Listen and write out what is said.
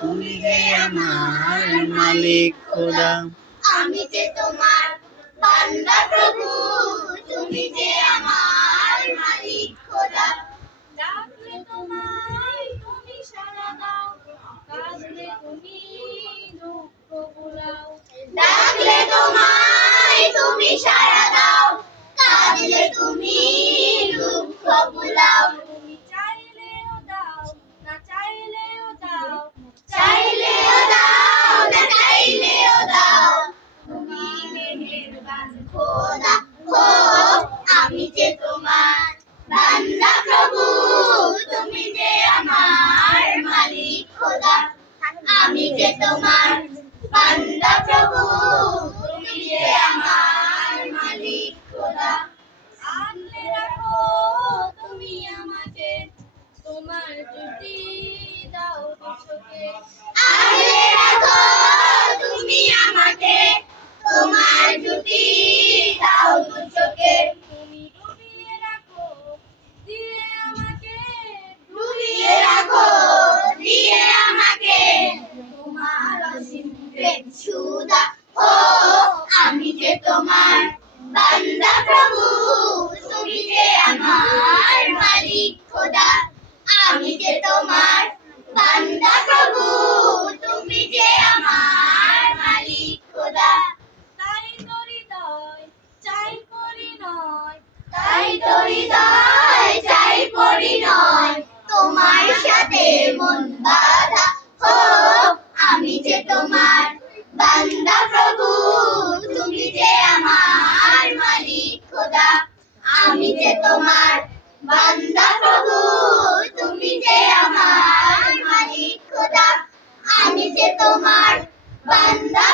তুমি যে আমার মালিক খোদা। আমি যে তোমার বান্দা প্রভু, তুমি যে আমার মালিক খোদা। ডাকলে তোমায় তুমি সাড়া দাও, কাঁদলে তুমি দুঃখ ভুলাও। ডাকলে তোমায় তুমি সাড়া দাও, কাঁদলে তুমি দুঃখ ভুলাও। তুমি চাইলেও দাও, না চাইলেও দাও, চাইলেও দাও, না চাইলেও দাও, তুমি মেহেরবান খোদা। ও আমি যে তোমার বান্দা প্রভু, তুমি যে আমার মালিক খোদা। আমি যে তোমার বান্দা প্রভু, তুমি যে আমার মালিক খোদা। আগলে রাখো তুমি আমাকে, তোমার জুতি দাও দুচোখে। আগলে রাখো তুমি আমাকে, তোমার জুতি দাও দু চোখে। তুমি ডুবিয়ে রাখো দিয়ে আমাকে, ডুবিয়ে রাখো দিয়ে আমাকে, তোমার অসীম প্রেম সুধা। ও আমি যে তোমার বান্দা প্রভু, তুমি যে আমার মালিক খোদা। আমি যে তোমার বান্দা প্রভু, তুমি যে আমার মালিক খোদা। তাই তো হৃদয় চাই পরিণয়, তাই তো হৃদয় চাই পরিণয়, তোমার সাথে মন বাঁধা। ও আমি যে তোমার বান্দা প্রভু, তুমি যে আমার মালিক খোদা। আমি যে তোমার বান্দা প্রভু, তুমি যে আমার মালিক খোদা। আমি যে তোমার বান্দা